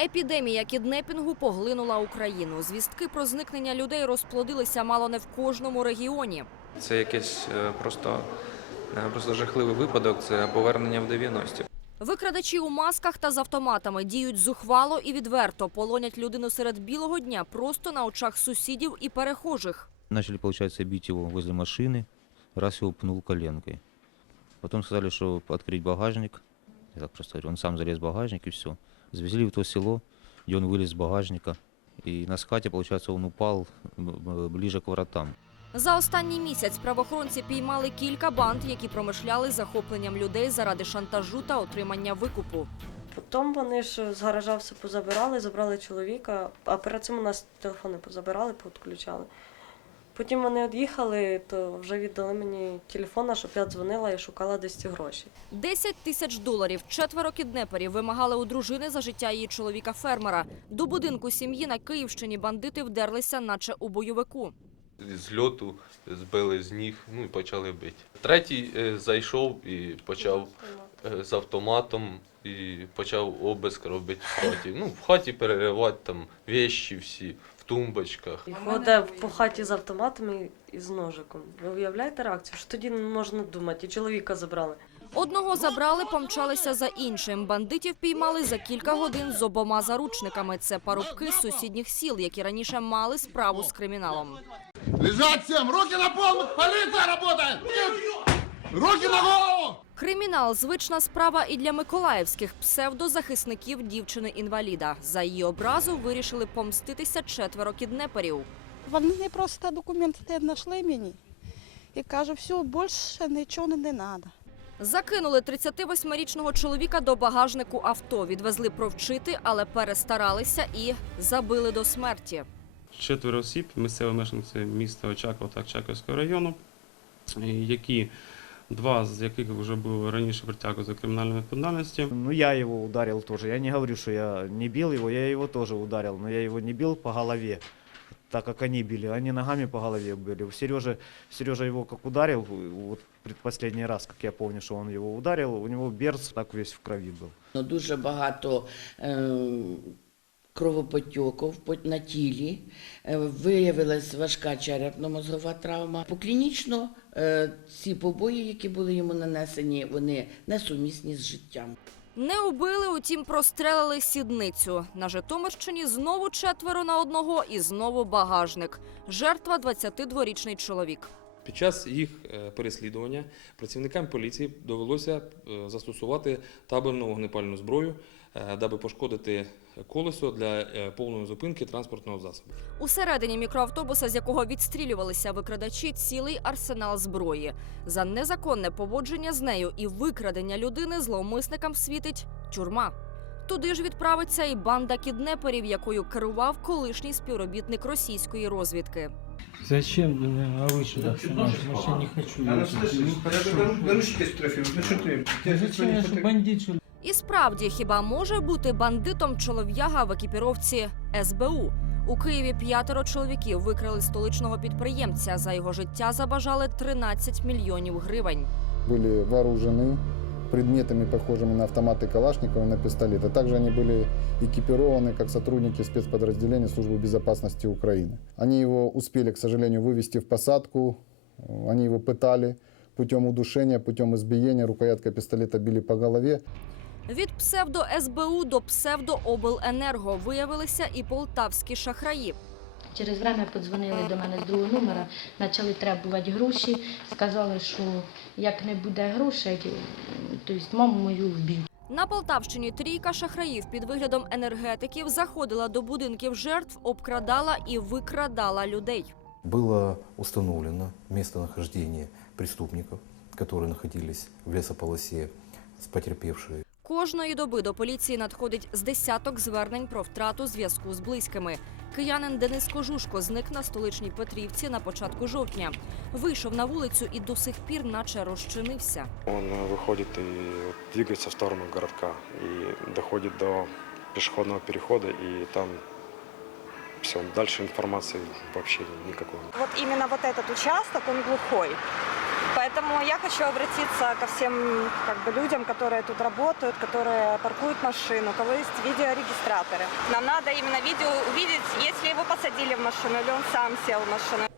Епідемія кіднепінгу поглинула Україну. Звістки про зникнення людей розплодилися мало не в кожному регіоні. Це якийсь е, просто, е, просто жахливий випадок, це повернення в 90-ті. Викрадачі у масках та з автоматами діють зухвало і відверто, полонять людину серед білого дня просто на очах сусідів і перехожих. Начали, получается, бить его возле машины, раз его пнул коленкой. Потом сказали, что открыть багажник. Я так просто говорю, он сам залез в багажник и все. Завезли в то село, где он вылез из багажника. И на скате, получается, он упал ближе к воротам. За останній місяць правоохоронці піймали кілька банд, які промишляли захопленням людей заради шантажу та отримання викупу. Потім вони ж з гаража все позабирали, забрали чоловіка, а перед цим у нас телефони позабирали, підключали. Потім вони від'їхали, то вже віддали мені телефон, щоб я дзвонила і шукала десь ці гроші. 10 тисяч доларів четверо кіднеперів вимагали у дружини за життя її чоловіка-фермера. До будинку сім'ї на Київщині бандити вдерлися, наче у бойовику. з льоту збили з ніг, ну і почали бити. Третій е, зайшов і почав е, з автоматом і почав обиск робити в хаті. Ну, в хаті переривати там вещі всі тумбочках. І ходить по хаті з автоматом і, з ножиком. Ви уявляєте реакцію? Що тоді не можна думати? І чоловіка забрали. Одного забрали, помчалися за іншим. Бандитів піймали за кілька годин з обома заручниками. Це парубки з сусідніх сіл, які раніше мали справу з криміналом. Лежать всем! Руки на пол! Полиция работает! Руки на голову! Кримінал звична справа і для миколаївських псевдозахисників дівчини-інваліда. За її образу вирішили помститися четверо кіднеперів. Вони просто документи не знайшли мені. І кажу, все, більше нічого не треба. Закинули 38-річного чоловіка до багажнику авто, відвезли провчити, але перестаралися і забили до смерті. четверо осіб, місцеві мешканці міста Очакова та Очаковського району, які два з яких вже були раніше притягнуті до кримінальної відповідальності. Ну, я его ударил тоже. Я не говорю, что я не бил его, я его тоже ударил, но я его не бил по голове, так как они били. Они ногами по голове были. У Сережи, Сережа его как ударил, вот предпоследний раз, как я помню, что он его ударил, у него берц так весь в крови был. Ну, Дуже багато е, кровопотьоків на тілі. Е, Виявилась важка черепно-мозгова травма. Поклінічно ці побої, які були йому нанесені, вони несумісні з життям. Не убили, утім, прострелили сідницю. На Житомирщині знову четверо на одного і знову багажник. Жертва 22-річний чоловік. Під час їх е, переслідування працівникам поліції довелося е, застосувати табельну вогнепальну зброю, е, даби пошкодити колесо для е, повної зупинки транспортного засобу. Усередині мікроавтобуса, з якого відстрілювалися викрадачі, цілий арсенал зброї. За незаконне поводження з нею і викрадення людини зловмисникам світить тюрма. Туди ж відправиться і банда кіднеперів, якою керував колишній співробітник російської розвідки. Зачем? А вы сюда снимаешь? Вообще не хочу. я я же бандит, что ли? І справді, хіба може бути бандитом чолов'яга в екіпіровці СБУ? У Києві п'ятеро чоловіків викрали столичного підприємця. За його життя забажали 13 мільйонів гривень. Были вооружены предметами, похожими на автоматы Калашникова и на пистолеты. Также они были экипированы как сотрудники спецподразделения Службы безопасности Украины. Они его успели, к сожалению, вывести в посадку. Они его пытали путем удушения, путем избиения. Рукояткой пистолета били по голове. Від псевдо СБУ до псевдо обленерго виявилися і полтавські шахраї. Через время подзвонили до мене з другого номера, почали требувати гроші, сказали, що як не буде грошей, тобто маму мою вб'ють. На Полтавщині трійка шахраїв під виглядом енергетиків заходила до будинків жертв, обкрадала і викрадала людей. Было установлено местонахождение преступников, которые находились в лесополосе с потерпевшей. Кожної доби до поліції надходить з десяток звернень про втрату зв'язку з близькими. Киянин Денис Кожушко зник на столичній Петрівці на початку жовтня. Вийшов на вулицю і до сих пір наче розчинився. Он выходит и двигается в сторону городка и доходит до пешеходного перехода, и там все, дальше информации вообще никакой. Вот именно вот этот участок, он глухой. Поэтому я хочу обратиться ко всем как бы, людям, которые тут работают, которые паркуют машину, у кого есть видеорегистраторы. Нам надо именно видео увидеть, если его посадили в машину или он сам сел в машину.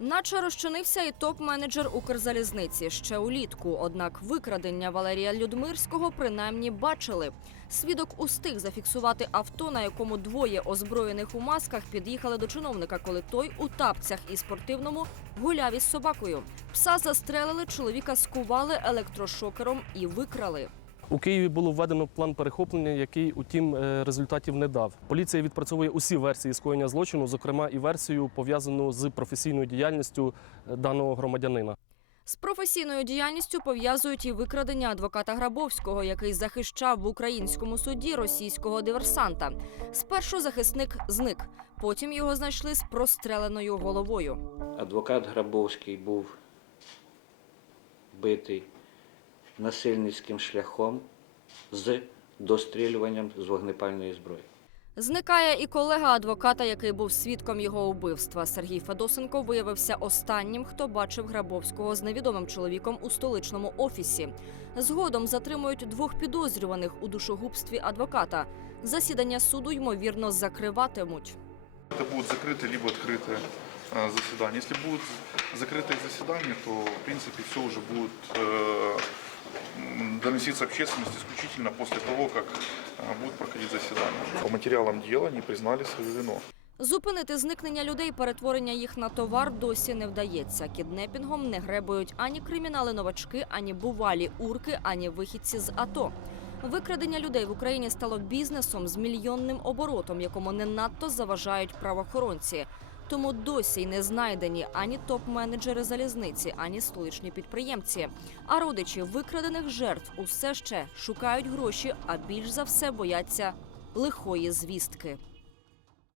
Наче розчинився і топ-менеджер Укрзалізниці ще улітку. Однак викрадення Валерія Людмирського принаймні бачили. Свідок устиг зафіксувати авто, на якому двоє озброєних у масках під'їхали до чиновника, коли той у тапцях і спортивному гуляв із собакою. Пса застрелили, чоловіка скували електрошокером і викрали. У Києві було введено план перехоплення, який, утім, е, результатів не дав. Поліція відпрацьовує усі версії скоєння злочину, зокрема і версію пов'язану з професійною діяльністю е, даного громадянина. З професійною діяльністю пов'язують і викрадення адвоката Грабовського, який захищав в українському суді російського диверсанта. Спершу захисник зник, потім його знайшли з простреленою головою. Адвокат Грабовський був битий насильницьким шляхом з дострілюванням з вогнепальної зброї. Зникає і колега адвоката, який був свідком його убивства. Сергій Федосенко виявився останнім, хто бачив Грабовського з невідомим чоловіком у столичному офісі. Згодом затримують двох підозрюваних у душогубстві адвоката. Засідання суду ймовірно закриватимуть. Это будет закрытое либо открытое э, заседание. Если будет закрытое заседание, то в принципе все уже будет э, м, доноситься общественности исключительно после того, как будет проходить заседание. По материалам дела они признали свою вину. Зупинити зникнення людей, перетворення їх на товар досі не вдається. Кіднепінгом не гребують ані кримінали-новачки, ані бувалі урки, ані вихідці з АТО. Викрадення людей в Україні стало бізнесом з мільйонним оборотом, якому не надто заважають правоохоронці. Тому досі й не знайдені ані топ-менеджери залізниці, ані столичні підприємці. А родичі викрадених жертв усе ще шукають гроші, а більш за все бояться лихої звістки.